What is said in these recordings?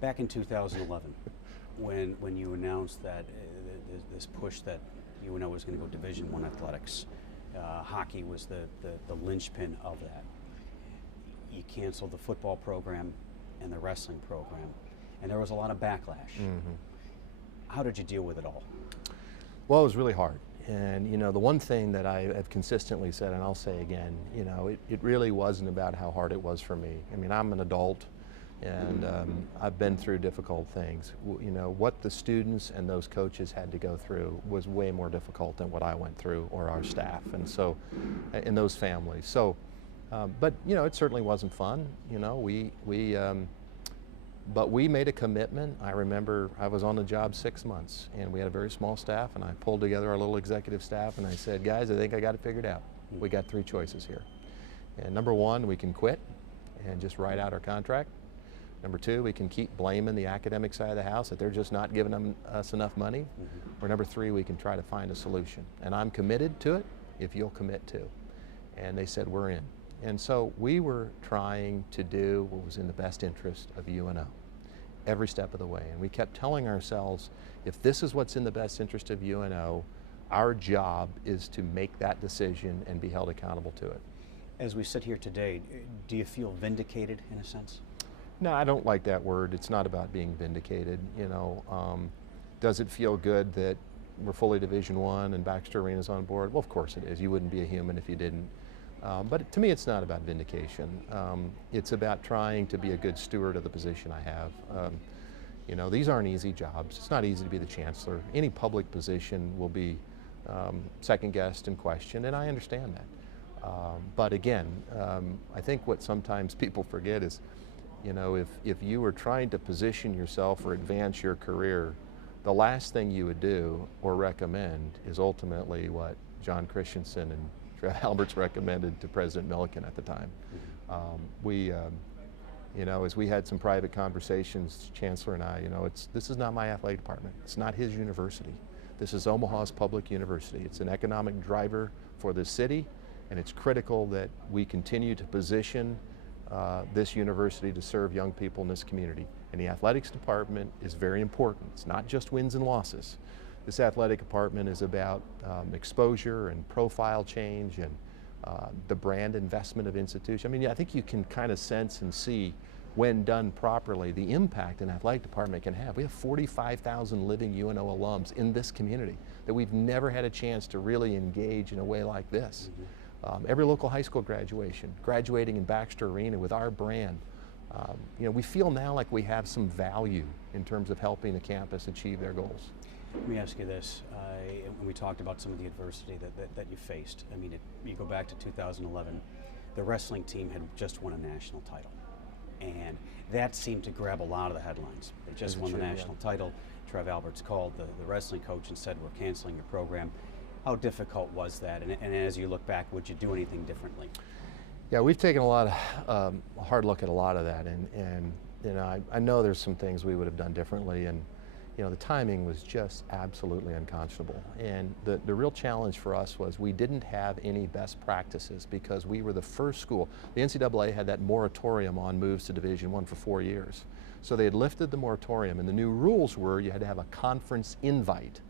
Back in 2011, when you announced that this push that UNO was going to go Division I athletics, hockey was the linchpin of that. You canceled the football program and the wrestling program, and there was a lot of backlash. Mm-hmm. How did you deal with it all? Well, it was really hard. And the one thing that I have consistently said, and I'll say again, it really wasn't about how hard it was for me. I mean, I'm an adult, and I've been through difficult things. What the students and those coaches had to go through was way more difficult than what I went through, or our staff, and so, in those families. So, but it certainly wasn't fun. But we made a commitment. I remember I was on the job 6 months, and we had a very small staff, and I pulled together our little executive staff, and I said, guys, I think I got it figured out. We got 3 choices here. And number 1, we can quit and just write out our contract. Number 2, we can keep blaming the academic side of the house that they're just not giving us enough money. Or number 3, we can try to find a solution. And I'm committed to it if you'll commit to. And they said, we're in. And so we were trying to do what was in the best interest of UNO every step of the way. And we kept telling ourselves, if this is what's in the best interest of UNO, our job is to make that decision and be held accountable to it. As we sit here today, do you feel vindicated in a sense? No, I don't like that word. It's not about being vindicated. Does it feel good that we're fully Division I and Baxter Arena's on board? Well, of course it is. You wouldn't be a human if you didn't. But to me, it's not about vindication. It's about trying to be a good steward of the position I have. These aren't easy jobs. It's not easy to be the chancellor. Any public position will be second-guessed and questioned, and I understand that. But again, I think what sometimes people forget is, if you were trying to position yourself or advance your career, the last thing you would do or recommend is ultimately what John Christensen and Trev Alberts recommended to President Milliken at the time. As we had some private conversations, Chancellor and I, this is not my athletic department. It's not his university. This is Omaha's public university. It's an economic driver for the city, and it's critical that we continue to position this university to serve young people in this community. And the athletics department is very important. It's not just wins and losses. This athletic department is about exposure and profile change and the brand investment of institution. I mean, I think you can kind of sense and see, when done properly, the impact an athletic department can have. We have 45,000 living UNO alums in this community that we've never had a chance to really engage in a way like this. Every local high school graduating in Baxter Arena with our brand. We feel now like we have some value in terms of helping the campus achieve their goals. Let me ask you this, when we talked about some of the adversity that you faced. I mean, you go back to 2011, the wrestling team had just won a national title, and that seemed to grab a lot of the headlines. They just won the national title. Trev Alberts called the wrestling coach and said, we're canceling your program. How difficult was that? And as you look back, would you do anything differently? Yeah, we've taken a hard look at a lot of that, and I know there's some things we would have done differently, and the timing was just absolutely unconscionable. And the real challenge for us was we didn't have any best practices because we were the first school. The NCAA had that moratorium on moves to Division I for 4 years. So they had lifted the moratorium, and the new rules were you had to have a conference invite.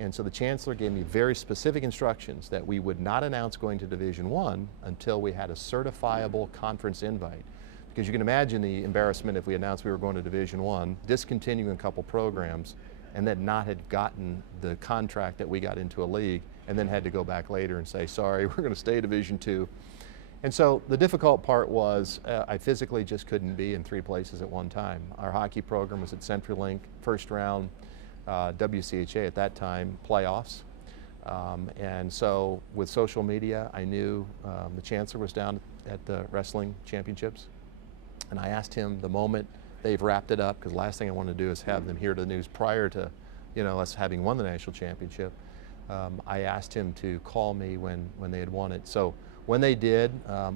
And so the chancellor gave me very specific instructions that we would not announce going to Division I until we had a certifiable conference invite. Because you can imagine the embarrassment if we announced we were going to Division I, discontinuing a couple programs, and then not had gotten the contract that we got into a league, and then had to go back later and say, sorry, we're going to stay Division II. And so the difficult part was I physically just couldn't be in 3 places at one time. Our hockey program was at CenturyLink, first round, WCHA at that time, playoffs. And so with social media, I knew the chancellor was down at the wrestling championships. And I asked him the moment they've wrapped it up, because the last thing I want to do is have them hear the news prior to us having won the national championship. I asked him to call me when they had won it. So when they did,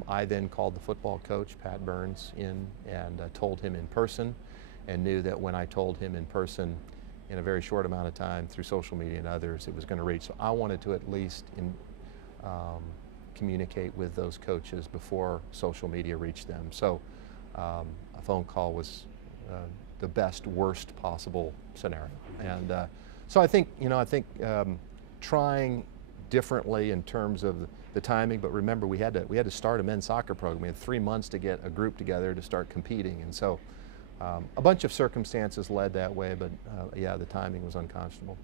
I then called the football coach, Pat Burns, in and told him in person, and knew that when I told him in person in a very short amount of time through social media and others, it was going to reach. So I wanted to at least communicate with those coaches before social media reached them. So a phone call was the best, worst possible scenario. And so I think, trying differently in terms of the timing, but remember we had to start a men's soccer program. We had 3 months to get a group together to start competing, and so a bunch of circumstances led that way, but yeah, the timing was unconscionable.